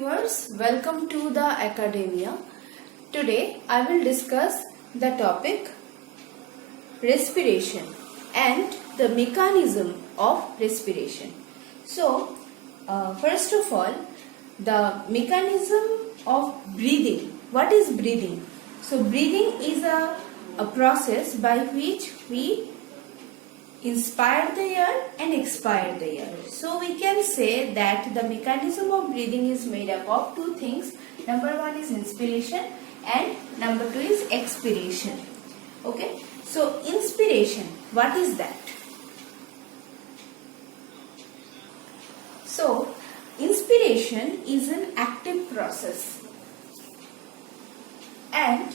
viewers, welcome to the academia. Today I will discuss the topic respiration and the mechanism of respiration. So, first of all, the mechanism of breathing. What is breathing? So, breathing is a process by which we inspire the air and expire the air. So we can say that the mechanism of breathing is made up of two things. Number one is inspiration and number two is expiration. Okay. So inspiration, what is that? So inspiration is an active process, and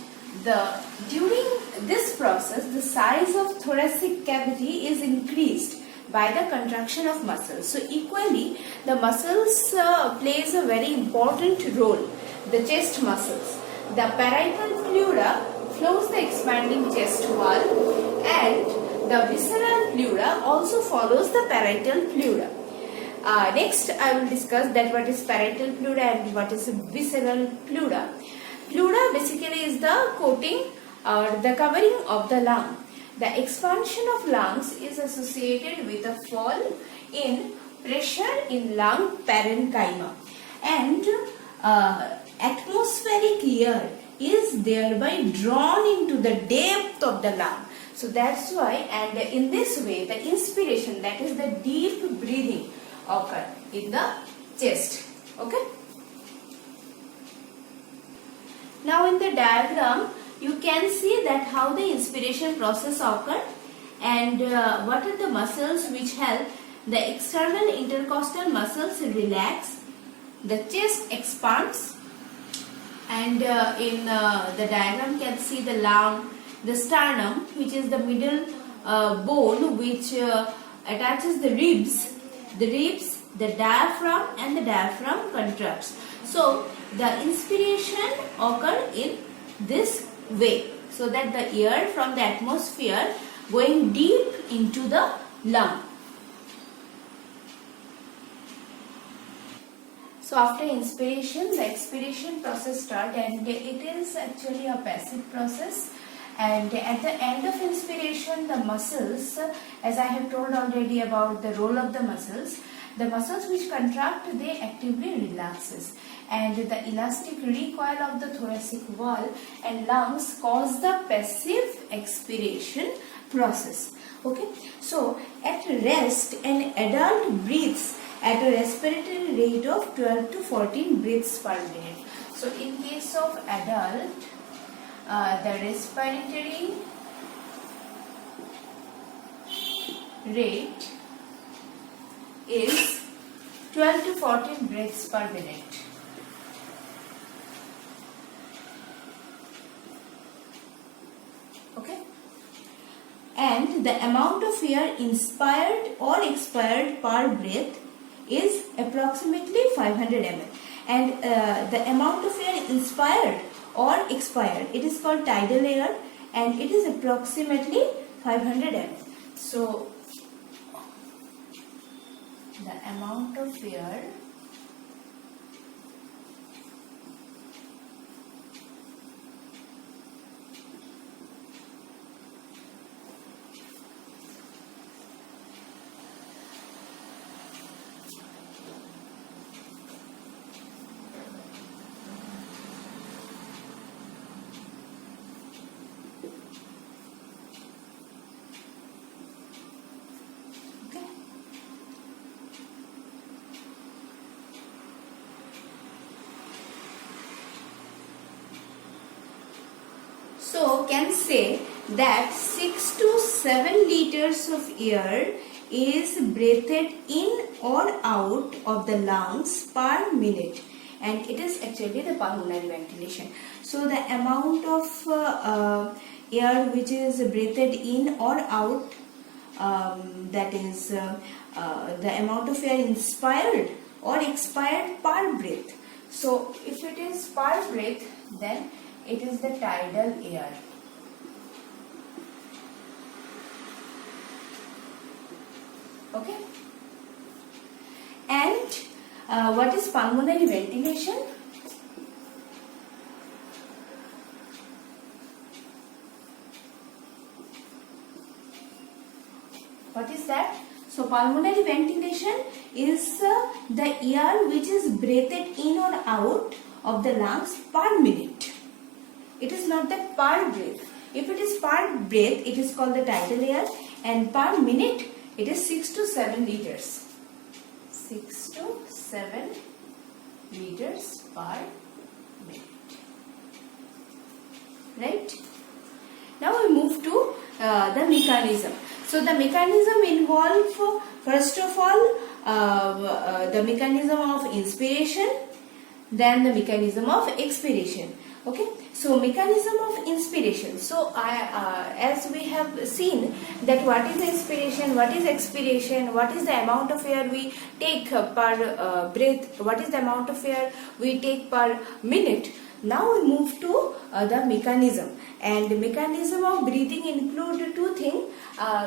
during this process, the size of thoracic cavity is increased by the contraction of muscles. So equally, the muscles plays a very important role. The chest muscles, the parietal pleura flows the expanding chest wall, and the visceral pleura also follows the parietal pleura. Next, I will discuss that what is parietal pleura and what is visceral pleura. Pleura basically is the coating or the covering of the lung. The expansion of lungs is associated with a fall in pressure in lung parenchyma, and atmospheric air is thereby drawn into the depth of the lung. So that's why, and in this way, the inspiration, that is the deep breathing, occur in the chest. Okay. Now in the diagram, you can see that how the inspiration process occurred and what are the muscles which help the external intercostal muscles relax, the chest expands, and in the diagram you can see the lung, the sternum, which is the middle bone which attaches the ribs, the diaphragm, and the diaphragm contracts. So the inspiration occur in this way, so that the air from the atmosphere going deep into the lung. So after inspiration, the expiration process starts, and it is actually a passive process. And at the end of inspiration, the muscles, as I have told already about the role of the muscles which contract, they actively relaxes, and the elastic recoil of the thoracic wall and lungs cause the passive expiration process. Okay, so at rest, an adult breathes at a respiratory rate of 12 to 14 breaths per minute. So in case of adult, the respiratory rate is 12 to 14 breaths per minute. Okay. And the amount of air inspired or expired per breath is approximately 500 ml. And the amount of air inspired or expired, it is called tidal air, and it is approximately 500 ml. So the amount of air So can say that 6 to 7 liters of air is breathed in or out of the lungs per minute, and it is actually the pulmonary ventilation. So the amount of air which is breathed in or out, that is the amount of air inspired or expired per breath. So if it is per breath, then it is the tidal air. Okay. And what is pulmonary ventilation? What is that? So pulmonary ventilation is the air which is breathed in or out of the lungs per minute. It is not the per breath. If it is per breath, it is called the tidal air, and per minute it is 6 to 7 liters. 6 to 7 liters per minute. Right? Now we move to the mechanism. So the mechanism involves, first of all, the mechanism of inspiration, then the mechanism of expiration. Okay, so mechanism of inspiration. So as we have seen that what is inspiration, what is expiration, what is the amount of air we take per breath, what is the amount of air we take per minute. Now we move to the mechanism, and the mechanism of breathing include two things.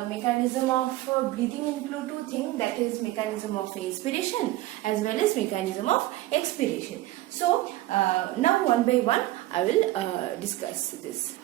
Mechanism of breathing include two things, that is mechanism of inspiration as well as mechanism of expiration. So now one by one I will discuss this.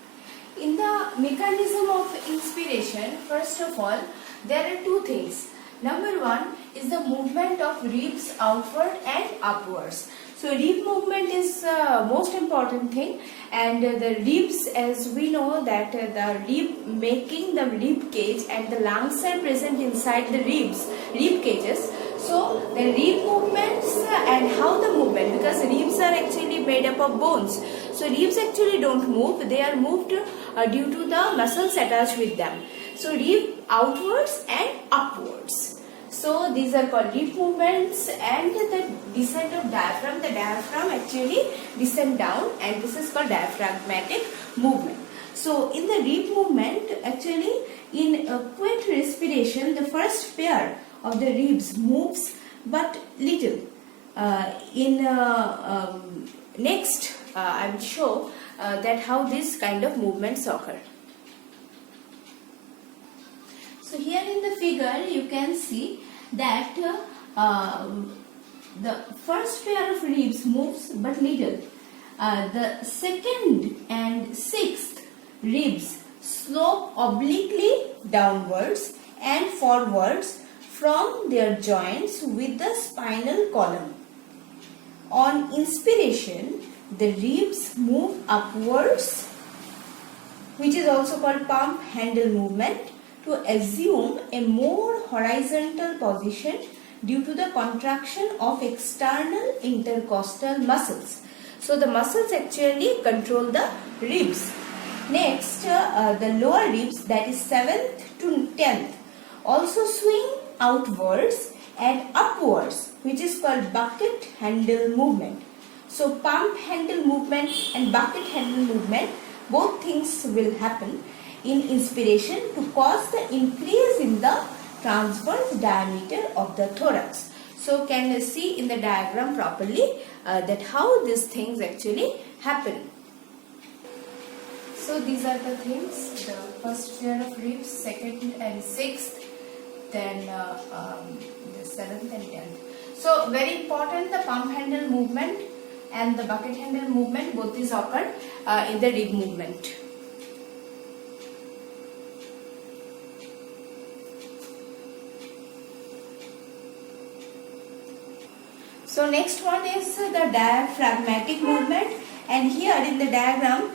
In the mechanism of inspiration, first of all, there are two things. Number one is the movement of ribs outward and upwards. So rib movement is most important thing, and the ribs, as we know that the rib making the rib cage and the lungs are present inside the rib cages. So the rib movements and how the movement, because ribs are actually made up of bones. So ribs actually don't move, they are moved due to the muscles attached with them. So rib outwards and upwards. So these are called rib movements, and the descent of diaphragm. The diaphragm actually descend down, and this is called diaphragmatic movement. So in the rib movement, actually in quiet respiration, the first pair of the ribs moves but little. Next, I will show that how this kind of movements occur. So here in the figure you can see that the first pair of ribs moves but little. The second and sixth ribs slope obliquely downwards and forwards from their joints with the spinal column. On inspiration, the ribs move upwards, which is also called pump handle movement, to assume a more horizontal position due to the contraction of external intercostal muscles. So the muscles actually control the ribs. Next, the lower ribs, that is 7th to 10th, also swing outwards and upwards, which is called bucket handle movement. So pump handle movement and bucket handle movement, both things will happen in inspiration to cause the increase in the transverse diameter of the thorax. So can you see in the diagram properly that how these things actually happen. So these are the things, the first pair of ribs, second and sixth, then the 7th and 10th. So very important, the pump handle movement and the bucket handle movement, both these occur in the rib movement. So next one is the diaphragmatic movement, and here in the diagram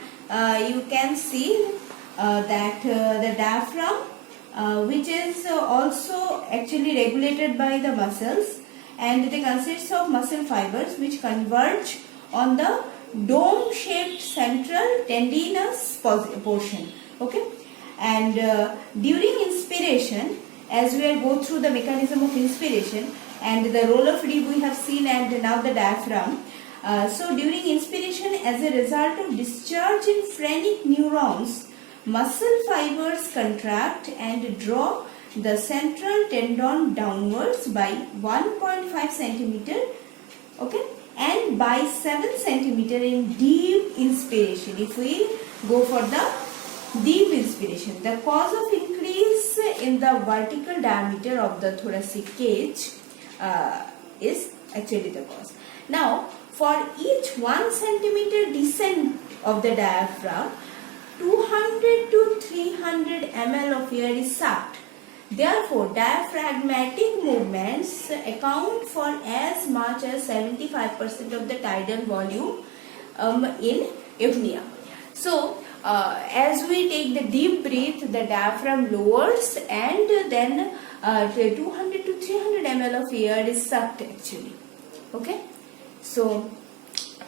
you can see that the diaphragm which is also actually regulated by the muscles, and it consists of muscle fibers which converge on the dome shaped central tendinous portion. Okay, and during inspiration, as we will go through the mechanism of inspiration and the role of rib we have seen, and now the diaphragm. So during inspiration, as a result of discharge in phrenic neurons, muscle fibers contract and draw the central tendon downwards by 1.5 centimeter, okay, and by 7 centimeter in deep inspiration. If we go for the deep inspiration, the cause of increase in the vertical diameter of the thoracic cage is actually the cause. Now, for each 1 centimeter descent of the diaphragm, 200 to 300 ml of air is sucked. Therefore, diaphragmatic movements account for as much as 75% of the tidal volume in apnea. So, as we take the deep breath, the diaphragm lowers and then 200 to 300 ml of air is sucked actually. Okay. So,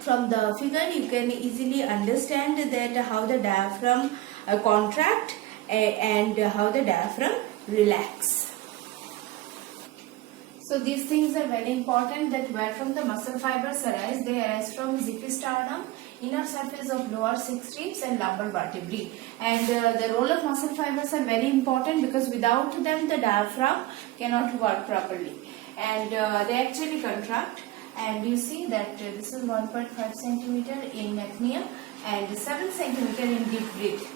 from the figure you can easily understand that how the diaphragm contract and how the diaphragm relax. So these things are very important, that where from the muscle fibers arise, they arise from episternum, inner surface of lower 6 ribs and lumbar vertebrae. And the role of muscle fibers are very important because without them the diaphragm cannot work properly. And they actually contract, and you see that this is 1.5 centimeter in apnea and 7 centimeter in deep breath.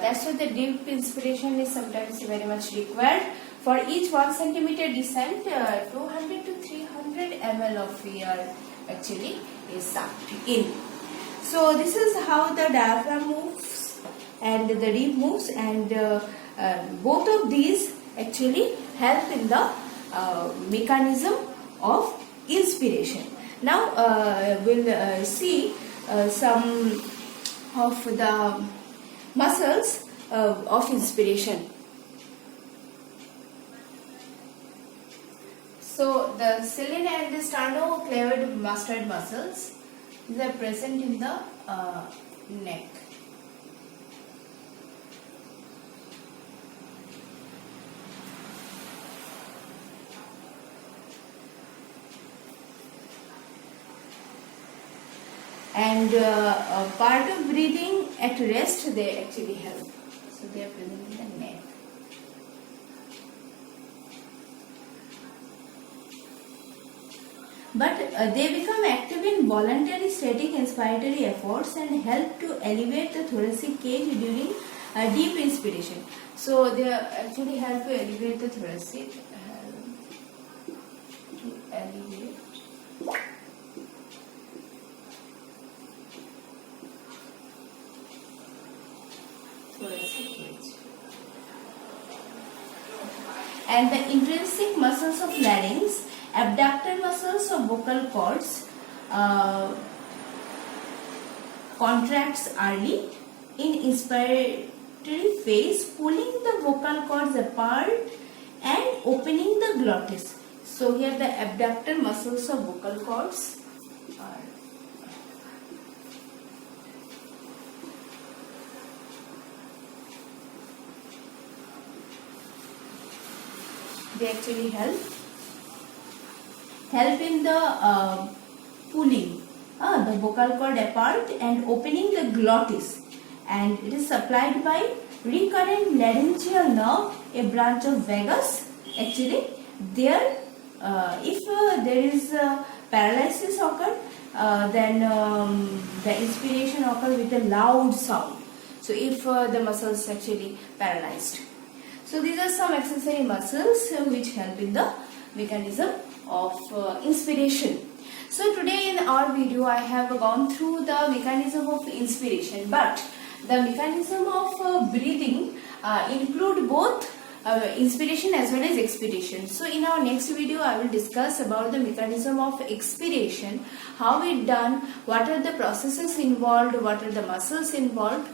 That's why the deep inspiration is sometimes very much required. For each 1 centimeter descent, 200 to 300 ml of air actually is sucked in. So this is how the diaphragm moves and the rib moves, and both of these actually help in the mechanism of inspiration. Now we'll see some of the muscles of inspiration. So the scalene and the sternocleidomastoid mustard muscles, these are present in the neck. And part of breathing at rest, they actually help. So they are present in the neck. But they become active in voluntary static inspiratory efforts and help to elevate the thoracic cage during deep inspiration. So they actually help to elevate the thoracic, thoracic cage. And the intrinsic muscles of larynx, abductor muscles of vocal cords contracts early in inspiratory phase, pulling the vocal cords apart and opening the glottis. So here the abductor muscles of vocal cords are they actually help in the pulling the vocal cord apart and opening the glottis, and it is supplied by recurrent laryngeal nerve, a branch of vagus. Actually there if there is paralysis occur, then the inspiration occur with a loud sound. So if the muscles actually paralyzed. So these are some accessory muscles which help in the mechanism of inspiration. So today in our video I have gone through the mechanism of inspiration, but the mechanism of breathing include both inspiration as well as expiration. So in our next video I will discuss about the mechanism of expiration, how it done, what are the processes involved, what are the muscles involved.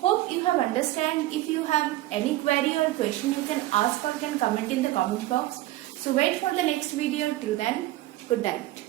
Hope you have understand. If you have any query or question, you can ask or can comment in the comment box. So wait for the next video. Till then, good night.